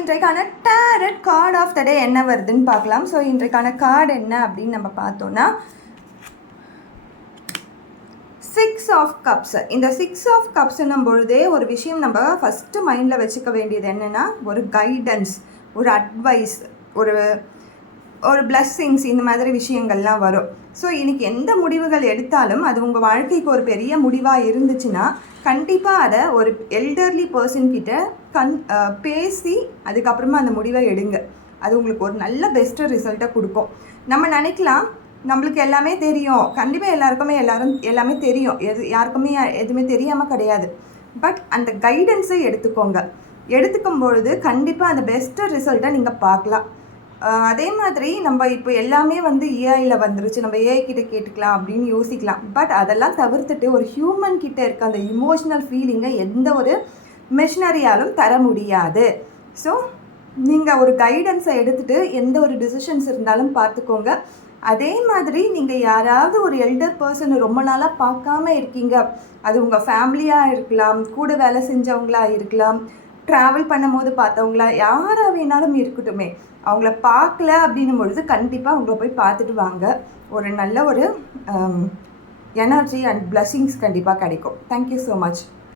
இன்றைக்கான tarot card of the டே என்ன வருதுன்னு பார்க்கலாம். ஸோ இன்றைக்கான கார்டு என்ன அப்படின்னு நம்ம பார்த்தோன்னா 6 ஆஃப் கப்ஸ். இந்த 6 ஆஃப் கப்ஸ்ன்னும் பொழுதே ஒரு விஷயம் நம்ம ஃபஸ்ட்டு மைண்டில் வச்சுக்க வேண்டியது என்னென்னா, ஒரு கைடன்ஸ், ஒரு அட்வைஸ், ஒரு ஒரு பிளஸ்ஸிங்ஸ், இந்த மாதிரி விஷயங்கள்லாம் வரும். ஸோ இன்றைக்கி எந்த முடிவுகள் எடுத்தாலும் அது உங்கள் வாழ்க்கைக்கு ஒரு பெரிய முடிவாக இருந்துச்சுன்னா கண்டிப்பாக அதை ஒரு எல்டர்லி பர்சன்கிட்ட பேசி அதுக்கப்புறமா அந்த முடிவை எடுங்க. அது உங்களுக்கு ஒரு நல்ல பெஸ்ட்டு ரிசல்ட்டை கொடுக்கும். நம்ம நினைக்கலாம் நம்மளுக்கு எல்லாமே தெரியும், கண்டிப்பாக எல்லாமே தெரியும், யாருக்குமே எதுவுமே தெரியாமல் கிடையாது. பட் அந்த கைடன்ஸை எடுத்துக்கும் பொழுது கண்டிப்பாக அந்த பெஸ்ட்டு ரிசல்ட்டை நீங்கள் பார்க்கலாம். அதே மாதிரி நம்ம இப்போ எல்லாமே ஏஐயில் வந்துருச்சு, நம்ம ஏஐ கிட்ட கேட்டுக்கலாம் அப்படின்னு யோசிக்கலாம். பட் அதெல்லாம் தவிர்த்துட்டு ஒரு ஹியூமன் கிட்ட இருக்க அந்த இமோஷ்னல் ஃபீலிங்கை எந்த ஒரு மிஷினரியாலும் தர முடியாது. ஸோ நீங்கள் ஒரு கைடன்ஸை எடுத்துகிட்டு எந்த ஒரு டிசிஷன்ஸ் இருந்தாலும் பார்த்துக்கோங்க. அதே மாதிரி நீங்கள் யாராவது ஒரு எல்டர் பர்சனை ரொம்ப நாளாக பார்க்காம இருக்கீங்க, அது உங்கள் ஃபேமிலியாக இருக்கலாம், கூட வேலை செஞ்சவங்களாக இருக்கலாம், ட்ராவல் பண்ணும்போது பார்த்தவங்களா, யாராக வேணாலும் இருக்கட்டுமே, அவங்கள பார்க்கல அப்படின்னும் பொழுது கண்டிப்பாக அவங்கள போய் பார்த்துட்டு வாங்க. ஒரு நல்ல ஒரு எனர்ஜி அண்ட் பிளஸ்ஸிங்ஸ் கண்டிப்பாக கிடைக்கும். Thank you so much.